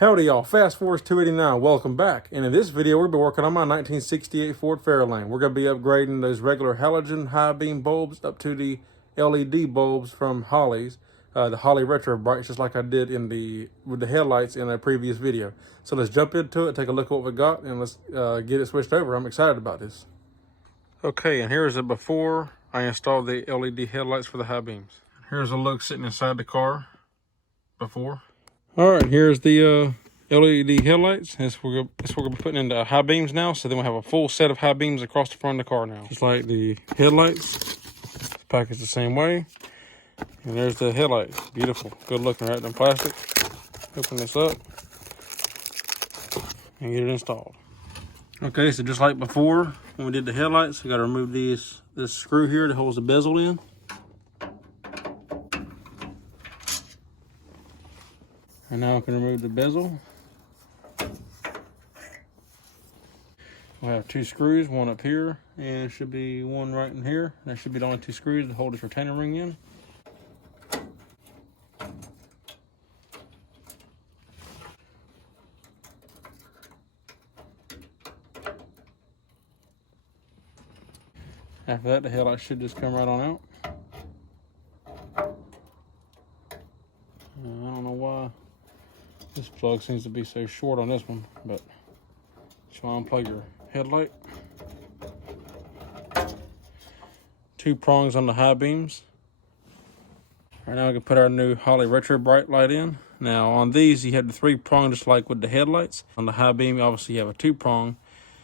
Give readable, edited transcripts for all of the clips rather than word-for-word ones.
Howdy y'all, Fast Force 289, welcome back. And in this video, we'll be working on my 1968 Ford Fairlane. We're going to be upgrading those regular halogen high beam bulbs up to the LED bulbs from Holley's, the Holley retrobright, just like I did with the headlights in a previous video. So let's jump into it, take a look at what we got, and let's get it switched over. I'm excited about this. Okay, and here's it before I installed the LED headlights for the high beams. Here's a look sitting inside the car before. All right, here's the LED headlights. That's what we're going to be putting into high beams now. So then we'll have a full set of high beams across the front of the car now. Just like the headlights, it's packaged the same way. And there's the headlights. Beautiful, good looking, right? In plastic. Open this up and get it installed. Okay, so just like before, when we did the headlights, we got to remove this screw here that holds the bezel in. And now I can remove the bezel. We'll have two screws, one up here, and it should be one right in here. That should be the only two screws to hold this retaining ring in. After that, the headlight should just come right on out. I don't know why this plug seems to be so short on this one, but just want to unplug your headlight. Two prongs on the high beams. Right now we can put our new Holley retrobright light in. Now on these you have the three prong just like with the headlights. On the high beam obviously you have a two prong.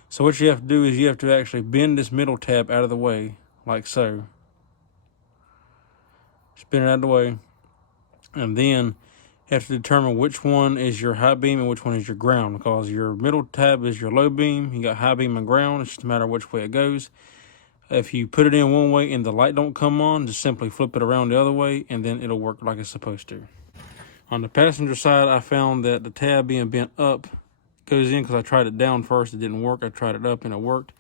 So what you have to do is you have to actually bend this middle tab out of the way, like so. Spin it out of the way. And then you have to determine which one is your high beam and which one is your ground, because your middle tab is your low beam. You got high beam and ground. It's just a matter of which way it goes. If you put it in one way and the light don't come on, just simply flip it around the other way and then it'll work like it's supposed to. On the passenger side, I found that the tab being bent up goes in because I tried it down first. It didn't work. I tried it up and it worked.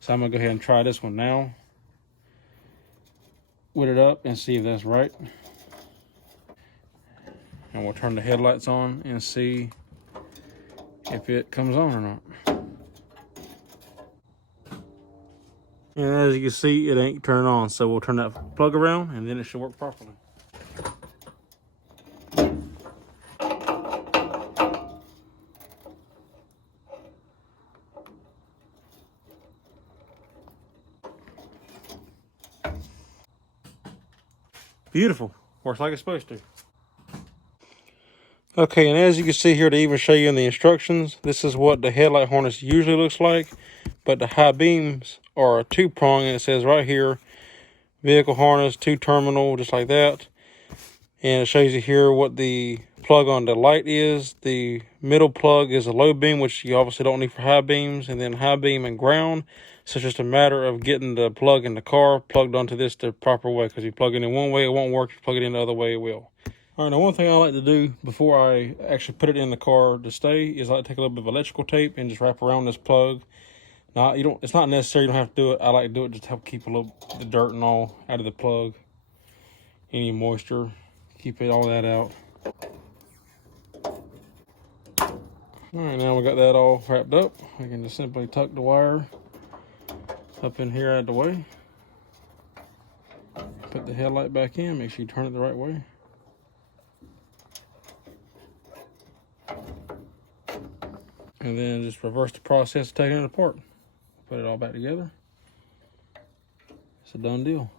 So I'm going to go ahead and try this one now with it up and see if that's right. And we'll turn the headlights on and see if it comes on or not. And as you can see, it ain't turned on. So we'll turn that plug around and then it should work properly. Beautiful. Works like it's supposed to. Okay, and as you can see here, to even show you in the instructions, this is what the headlight harness usually looks like. But the high beams are a two prong, and it says right here, vehicle harness, two terminal, just like that. And it shows you here what the plug on the light is. The middle plug is a low beam, which you obviously don't need for high beams, and then high beam and ground. So it's just a matter of getting the plug in the car plugged onto this the proper way, because you plug it in one way, it won't work. If you plug it in the other way, it will. All right, now one thing I like to do before I actually put it in the car to stay is I like to take a little bit of electrical tape and just wrap around this plug. Now, it's not necessary, you don't have to do it. I like to do it just to help keep the dirt and all out of the plug. Any moisture, keep all that out. All right, now we got that all wrapped up. We can just simply tuck the wire up in here out of the way. Put the headlight back in, make sure you turn it the right way. And then just reverse the process of taking it apart. Put it all back together. It's a done deal.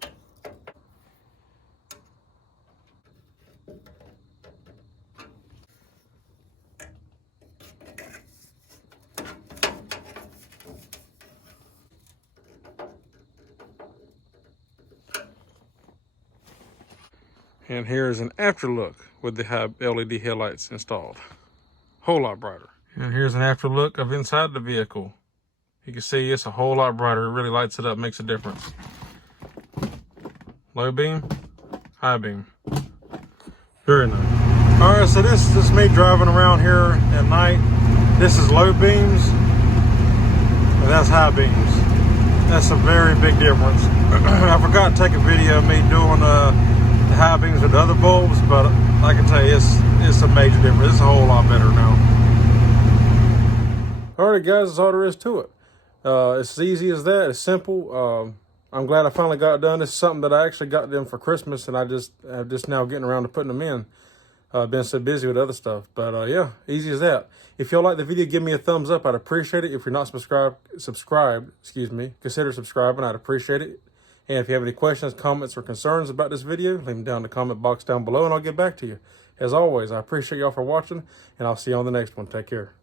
And here's an after look with the high LED headlights installed. Whole lot brighter. And here's an after look of inside the vehicle. You can see it's a whole lot brighter. It really lights it up, makes a difference. Low beam, high beam. Very nice. All right, so this is me driving around here at night. This is low beams, and that's high beams. That's a very big difference. I forgot to take a video of me doing the high beams with the other bulbs, but I can tell you it's a major difference. It's a whole lot better now. Alright guys, that's all there is to it. It's as easy as that. It's simple. I'm glad I finally got it done. This is something that I actually got them for Christmas, and I'm just now getting around to putting them in. Been so busy with other stuff. But yeah, easy as that. If y'all like the video, give me a thumbs up. I'd appreciate it. If you're not subscribed, consider subscribing. I'd appreciate it. And if you have any questions, comments, or concerns about this video, leave them down in the comment box down below, and I'll get back to you. As always, I appreciate y'all for watching, and I'll see you on the next one. Take care.